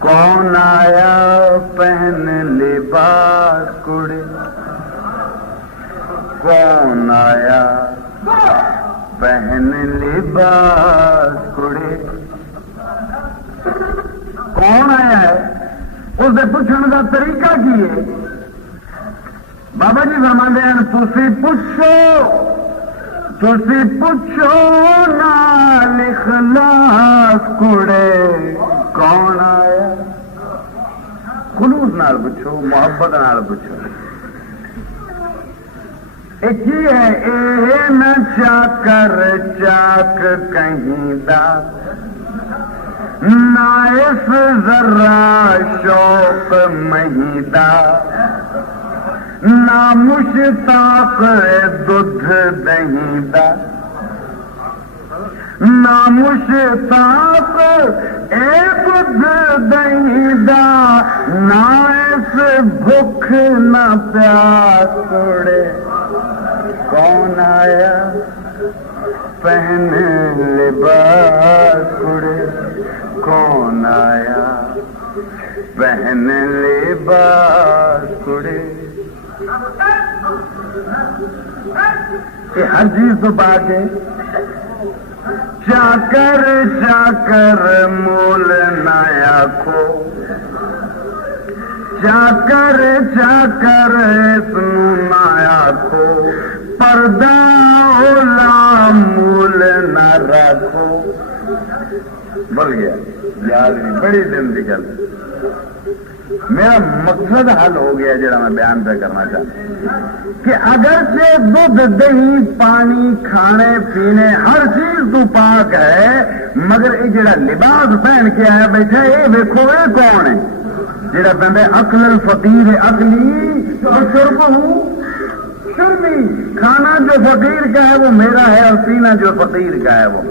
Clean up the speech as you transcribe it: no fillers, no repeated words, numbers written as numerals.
کون آیا پہن لباس کڑے، کون آیا پہن لباس کڑے، کون آیا ہے؟ اس سے پوچھنے کا طریقہ کی ہے؟ بابا جی فرماندے ہیں تسی پوچھو نال اخلاص کڑے، کون آیا؟ خلوص نال پوچھو، محبت نال پوچھو۔ ایک ہی ہے اے نہ چاکر چاک کہیں دا، نہ اس ذرا شوق مہیدا، نہ مشتاق دودھ دہی دا، نہ مشتاق اے دودھ دہی دا، نہ اس بھوک نہ پیاس کڑے، کون آیا پہن لباس کڑے، کون آیا پہن لباس کڑے۔ یہ ہر چیز تو پا کے چاکر چاکر مول نہ آکھو، چاکر چاکر اس نہ آکھو، پردہ اولا مول نہ رکھو۔ بول گیا یاد نہیں، بڑی دن کی گل، میرا مقصد حل ہو گیا جڑا میں بیان پہ کرنا چاہتا ہوں کہ اگرچہ دودھ دہی پانی کھانے پینے ہر چیز تو پاک ہے، مگر یہ جڑا لباس پہن کے آیا بیٹھا یہ دیکھو یہ کون ہے؟ جڑا بندے عقل الفقیر عقلی اور شربہ شربی، کھانا جو فقیر کا ہے وہ میرا ہے اور پینا جو فقیر کا ہے وہ